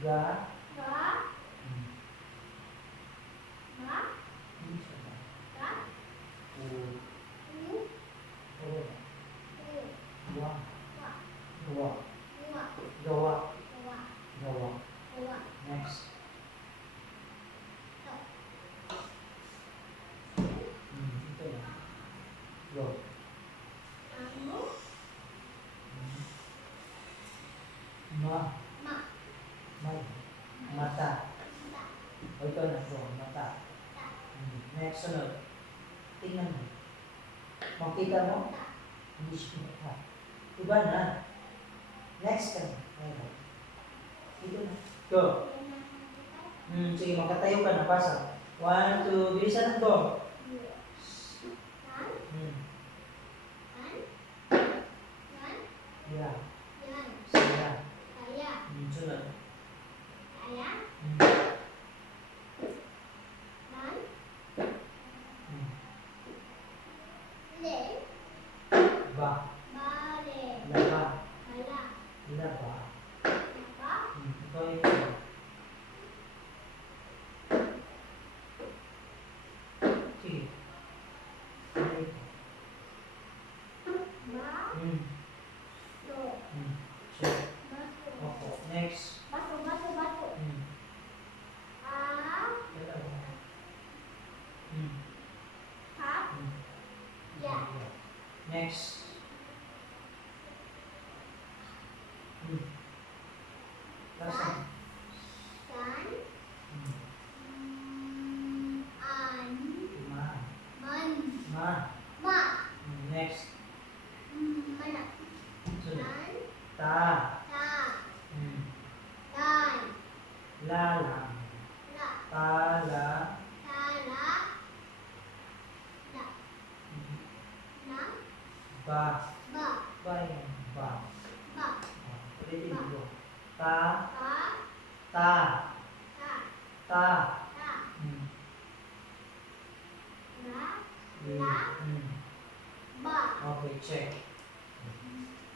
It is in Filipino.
Ga. Ga. Hmm. Ma. Hindi siya ba? Ga. U. U. O. U. Wa. Wa. Gawa. Wa. Gawa. Wa. Gawa. Wa. Next. To. Ito na. Go. Amo. Hmm. Ma. Ma. Mag. Mata. Ta. O ito na. Go. Mata. Ta. Next, sunod. Tingnan mo. Makita mo? Ta. Hindi siya mata. Iba na. Next ka na. Ayun. Ito na. Go. Sige, makatayo ka na. Pasa. 1, 2, bilisan na. Go. Yan. Hmm. Yan. Yan. Yeah. Yan. Saya. Kaya. Sunod. Kaya. Hmm. Nan. Hmm. Le. Ba. Bale. Laba. Bala. Laba. Laba. Ito yung sige. Ano ito? Ba. Hmm. To. Check. Baso. Opo. Next. Baso. Baso. Baso. Hmm. A. Dalawa. Hmm. Hap. Hmm. Ya. Next. Hmm. Last one. San. Hmm. An. Ma. Man. Ma. Ma. Next. Mana. Sunod. Nan. Ta. Ta. Hmm. Dan. Lala. La. Tala. Tala. La. Na. Ba. Ba. Ba yan. Ba. Ba. Ulitin ko. Ta. Ba. Ta. Ta. Ta. Ta. Hmm. La. Hmm. La. Hmm. Ba. Okay, check.